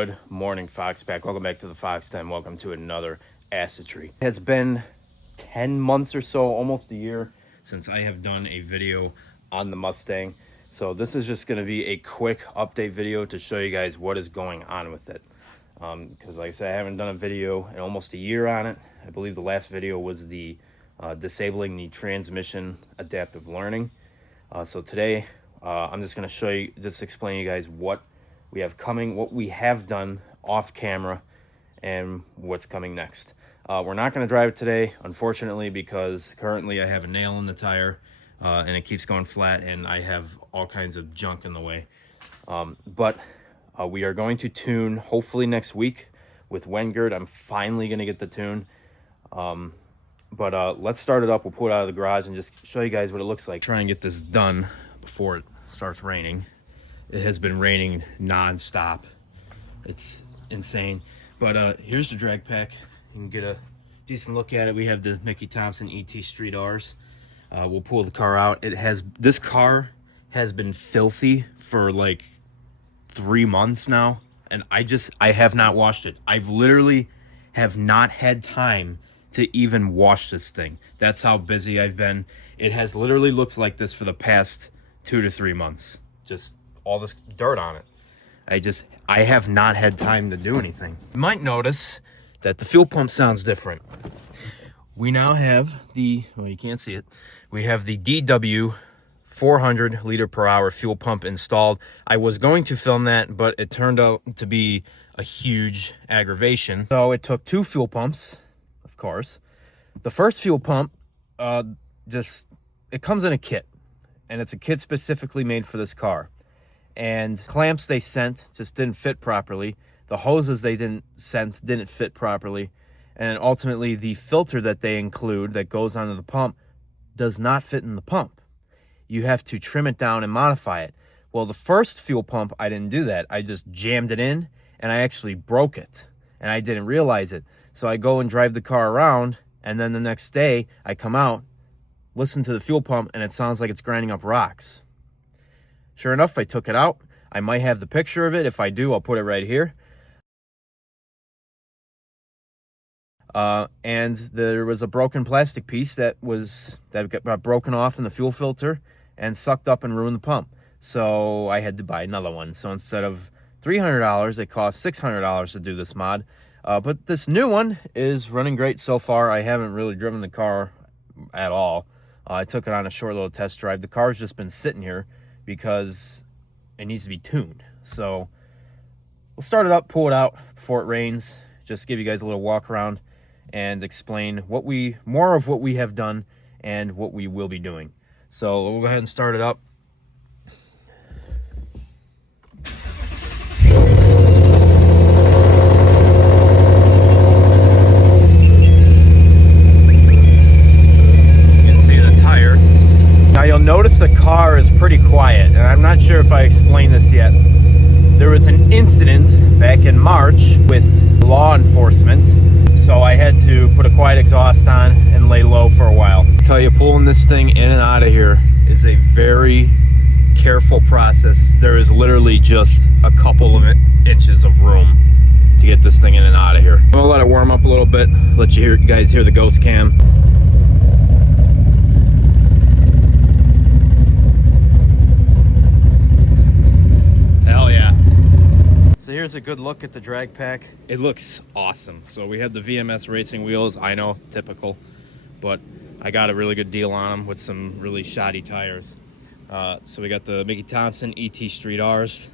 Good morning, Fox Pack. Welcome back to the Fox 10. Welcome to another acid tree. It has been 10 months or so, almost a year, since I have done a video on the Mustang. So this is just going to be a quick update video to show you guys what is going on with it. Because like I said, I haven't done a video in almost a year on it. I believe the last video was the disabling the transmission adaptive learning. So today, I'm just going to show you, just explain to you guys what we have coming, what we have done off camera, and what's coming next. We're not going to drive it today, unfortunately, because currently I have a nail in the tire and it keeps going flat, and I have all kinds of junk in the way. But we are going to tune hopefully next week with Wengert. I'm finally going to get the tune. But let's start it up. We'll pull it out of the garage and just show you guys what it looks like. Try and get this done before it starts raining. It has been raining non-stop. It's insane. But here's the drag pack. You can get a decent look at it. We have the Mickey Thompson ET Street R's. We'll pull the car out. This car has been filthy for like 3 months now, and I have not washed it. I've literally have not had time to even wash this thing. That's how busy I've been. It has literally looked like this for the past 2 to 3 months. Just all this dirt on it. I have not had time to do anything. You might notice that the fuel pump sounds different. We now have the, well, you can't see it. We have the DW 400 liter per hour fuel pump installed. I was going to film that, but it turned out to be a huge aggravation. So it took 2 fuel pumps, of course. The first fuel pump, it comes in a kit, and it's a kit specifically made for this car. And clamps they sent just didn't fit properly. The hoses they sent didn't fit properly. And ultimately, the filter that they include that goes onto the pump does not fit in the pump. You have to trim it down and modify it. Well, the first fuel pump, I didn't do that. I just jammed it in, and I actually broke it. And I didn't realize it. So I go and drive the car around, and then the next day, I come out, listen to the fuel pump, and it sounds like it's grinding up rocks. Sure enough, I took it out. I might have the picture of it. If I do, I'll put it right here. And there was a broken plastic piece that got broken off in the fuel filter and sucked up and ruined the pump. So I had to buy another one. So instead of $300, it cost $600 to do this mod. But this new one is running great so far. I haven't really driven the car at all. I took it on a short little test drive. The car's just been sitting here because it needs to be tuned. So we'll start it up, pull it out before it rains, just give you guys a little walk around and explain more of what we have done and what we will be doing. So we'll go ahead and start it up. Now you'll notice the car is pretty quiet, and I'm not sure if I explained this yet. There was an incident back in March with law enforcement, so I had to put a quiet exhaust on and lay low for a while. I tell you, pulling this thing in and out of here is a very careful process. There is literally just a couple of inches of room to get this thing in and out of here. I'm gonna let it warm up a little bit, let you guys hear the ghost cam. So here's a good look at the drag pack. It looks awesome. So we have the VMS racing wheels. I know, typical, but I got a really good deal on them with some really shoddy tires. So we got the Mickey Thompson ET Street R's,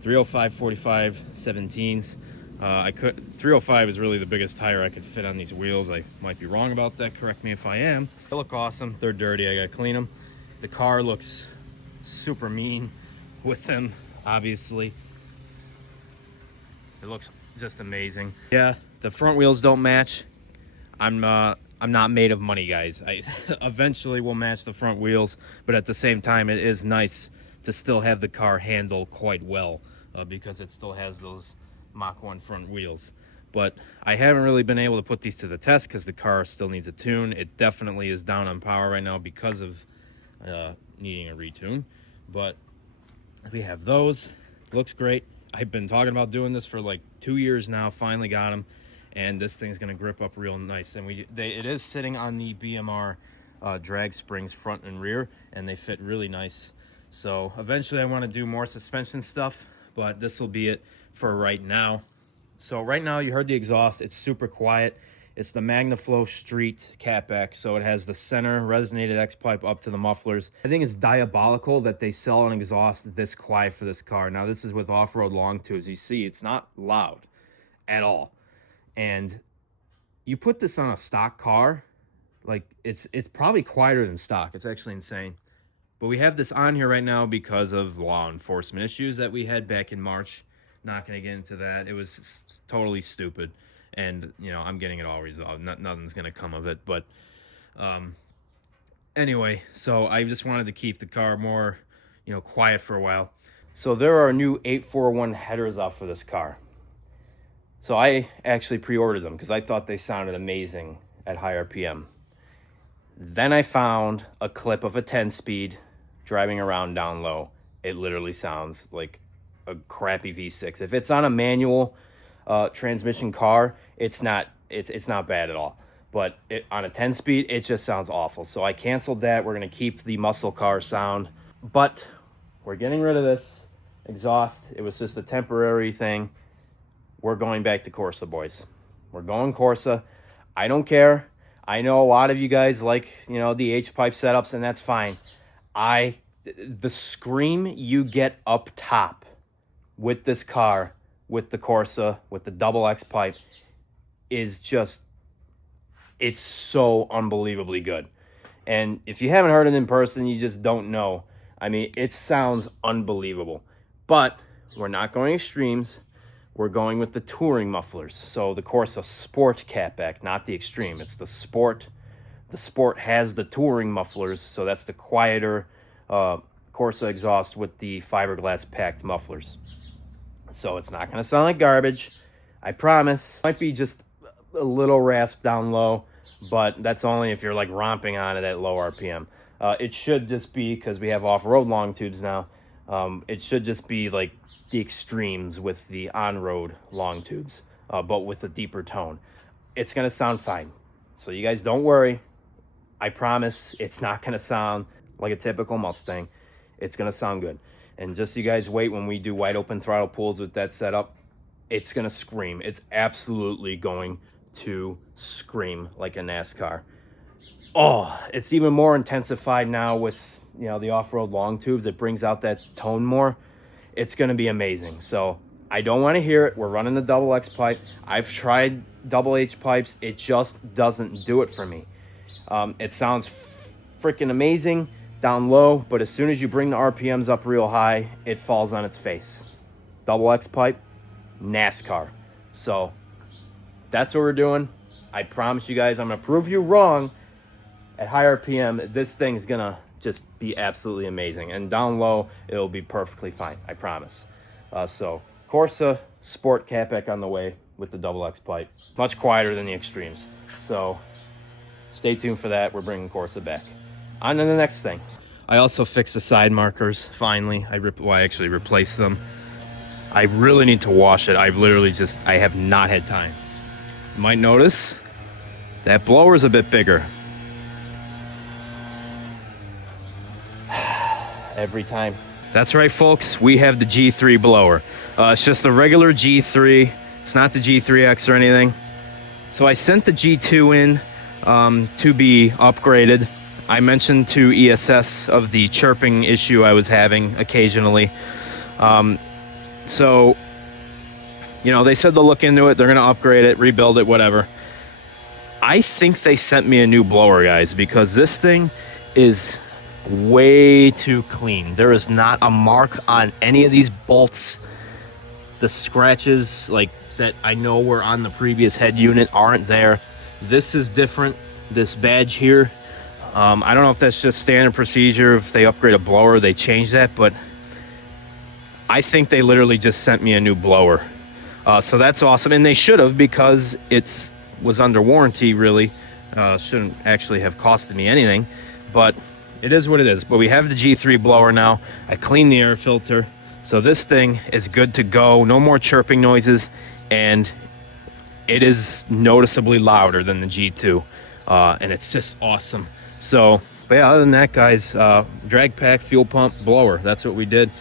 305 45 17s. 305 is really the biggest tire I could fit on these wheels. I might be wrong about that. Correct me if I am. They look awesome. They're dirty. I gotta clean them. The car looks super mean with them, obviously. It looks just amazing. Yeah, the front wheels don't match. I'm not made of money, guys. I eventually will match the front wheels, but at the same time, it is nice to still have the car handle quite well because it still has those Mach 1 front wheels. But I haven't really been able to put these to the test because the car still needs a tune. It definitely is down on power right now because of needing a retune. But we have those. Looks great. I've been talking about doing this for like 2 years now. Finally got them, and this thing's gonna grip up real nice. And it is sitting on the BMR drag springs front and rear, and they fit really nice. So eventually I want to do more suspension stuff, but this will be it for right now. So right now you heard the exhaust. It's super quiet. It's the MagnaFlow Street CapX, so it has the center resonated X pipe up to the mufflers. I think it's diabolical that they sell an exhaust this quiet for this car. Now this is with off-road long tubes. You see, it's not loud at all. And you put this on a stock car, like it's probably quieter than stock. It's actually insane. But we have this on here right now because of law enforcement issues that we had back in March. Not going to get into that. It was totally stupid. And, you know, I'm getting it all resolved. Nothing's going to come of it. But anyway, so I just wanted to keep the car more, you know, quiet for a while. So there are new 841 headers out for this car. So I actually pre-ordered them because I thought they sounded amazing at high RPM. Then I found a clip of a 10-speed driving around down low. It literally sounds like a crappy V6. If it's on a manual transmission car, it's not bad at all. But on a 10-speed, it just sounds awful. So I canceled that. We're going to keep the muscle car sound. But we're getting rid of this exhaust. It was just a temporary thing. We're going back to Corsa, boys. We're going Corsa. I don't care. I know a lot of you guys like, you know, the H-pipe setups, and that's fine. The scream you get up top with this car, with the Corsa, with the double X pipe, is just, it's so unbelievably good. And if you haven't heard it in person, you just don't know. I mean, it sounds unbelievable. But we're not going extremes. We're going with the touring mufflers. So the Corsa Sport Catback, not the Extreme. It's the Sport. The Sport has the touring mufflers, so that's the quieter Corsa exhaust with the fiberglass packed mufflers. So it's not going to sound like garbage. I promise. Might be just a little rasp down low, but that's only if you're like romping on it at low RPM. It should just be, because we have off-road long tubes now, it should just be like the extremes with the on-road long tubes, but with a deeper tone. It's going to sound fine. So you guys don't worry. I promise it's not going to sound like a typical Mustang. It's going to sound good. And just you guys wait when we do wide open throttle pulls with that setup. It's going to scream. It's absolutely going to scream like a NASCAR. Oh, it's even more intensified now with, you know, the off-road long tubes. It brings out that tone more. It's going to be amazing. So I don't want to hear it. We're running the double X pipe. I've tried double H pipes. It just doesn't do it for me. It sounds freaking amazing down low, but as soon as you bring the RPMs up real high, it falls on its face. Double X pipe, NASCAR. So that's what we're doing. I promise you guys, I'm going to prove you wrong. At high RPM, this thing's going to just be absolutely amazing. And down low, it'll be perfectly fine. I promise. So Corsa Sport Catback on the way with the double X pipe. Much quieter than the Extremes. So stay tuned for that. We're bringing Corsa back. On to the next thing. I also fixed the side markers, finally. I actually replaced them. I really need to wash it. I have not had time. You might notice that blower's a bit bigger. Every time. That's right, folks. We have the G3 blower. It's just the regular G3. It's not the G3X or anything. So I sent the G2 in to be upgraded. I mentioned to ESS of the chirping issue I was having occasionally. So, you know, they said they'll look into it. They're going to upgrade it, rebuild it, whatever. I think they sent me a new blower, guys, because this thing is way too clean. There is not a mark on any of these bolts. The scratches like that I know were on the previous head unit aren't there. This is different. This badge here, I don't know if that's just standard procedure. If they upgrade a blower, they change that, but I think they literally just sent me a new blower. So that's awesome, and they should have, because it was under warranty, really. Shouldn't actually have costed me anything, but it is what it is. But we have the G3 blower now. I cleaned the air filter, So this thing is good to go. No more chirping noises, and it is noticeably louder than the G2, and it's just awesome. So, but yeah, other than that, guys, drag pack, fuel pump, blower. That's what we did.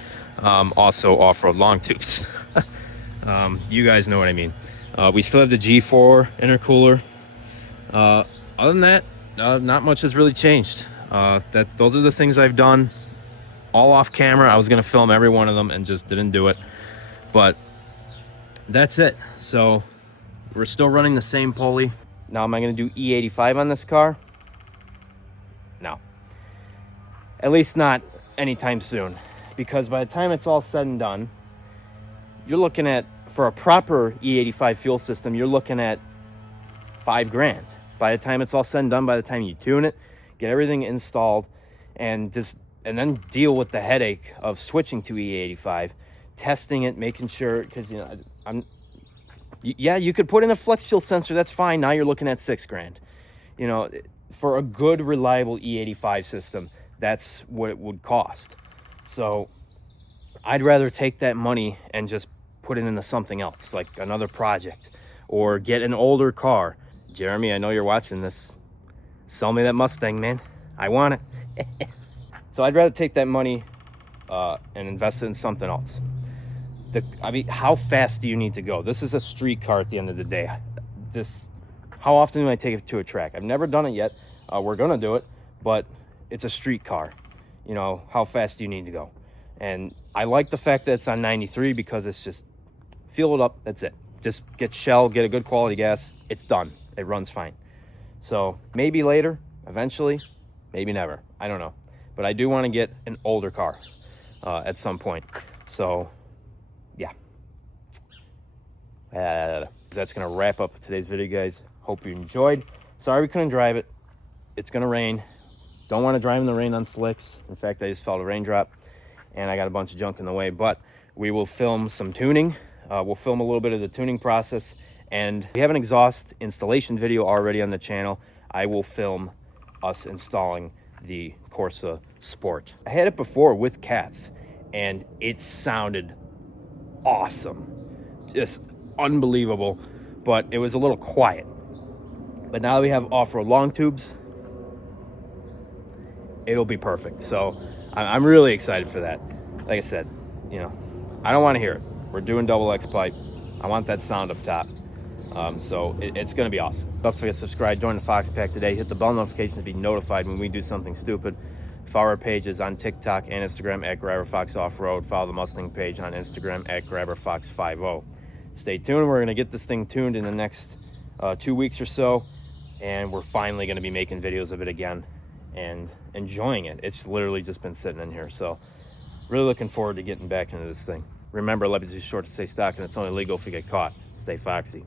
Also off-road long tubes. You guys know what I mean. We still have the G4 intercooler. Other than that, not much has really changed. Those are the things I've done all off camera. I was gonna film every one of them and just didn't do it, but that's it. So we're still running the same pulley. Now, am I gonna do E85 on this car? No, at least not anytime soon, because by the time it's all said and done, you're looking at, for a proper E85 fuel system, you're looking at $5 grand. By the time it's all said and done, by the time you tune it, get everything installed, and then deal with the headache of switching to E85, testing it, making sure, because yeah, you could put in a flex fuel sensor, that's fine. Now you're looking at $6 grand. You know, for a good, reliable E85 system, that's what it would cost. So I'd rather take that money and just put it into something else, like another project, or get an older car. Jeremy, I know you're watching this. Sell me that Mustang, man. I want it. So I'd rather take that money and invest it in something else. I mean, how fast do you need to go? This is a street car at the end of the day. How often do I take it to a track? I've never done it yet. We're gonna do it, but it's a street car. You know, how fast do you need to go? And I like the fact that it's on 93 because it's just, fuel it up, that's it. Just get Shell, get a good quality gas, it's done. It runs fine. So maybe later, eventually, maybe never. I don't know. But I do want to get an older car at some point. So, yeah. That's going to wrap up today's video, guys. Hope you enjoyed. Sorry we couldn't drive it. It's going to rain. Don't want to drive in the rain on slicks. In fact, I just felt a raindrop, and I got a bunch of junk in the way. But we will film some tuning. We'll film a little bit of the tuning process. And we have an exhaust installation video already on the channel. I will film us installing the Corsa Sport. I had it before with cats, and it sounded awesome. Just unbelievable, but it was a little quiet. But now that we have off-road long tubes, it'll be perfect. So I'm really excited for that. Like I said, you know, I don't want to hear it. We're doing double X pipe. I want that sound up top. So it's going to be awesome. Don't forget to subscribe, join the Fox Pack today, hit the bell notification to be notified when we do something stupid. Follow our pages on TikTok and Instagram at GrabberFox Offroad. Follow the Mustang page on Instagram at GrabberFox50. Stay tuned. We're going to get this thing tuned in the next 2 weeks or so, and we're finally going to be making videos of it again and enjoying it. It's literally just been sitting in here, so really looking forward to getting back into this thing. Remember, life is too short to stay stock, and it's only legal if you get caught. Stay foxy.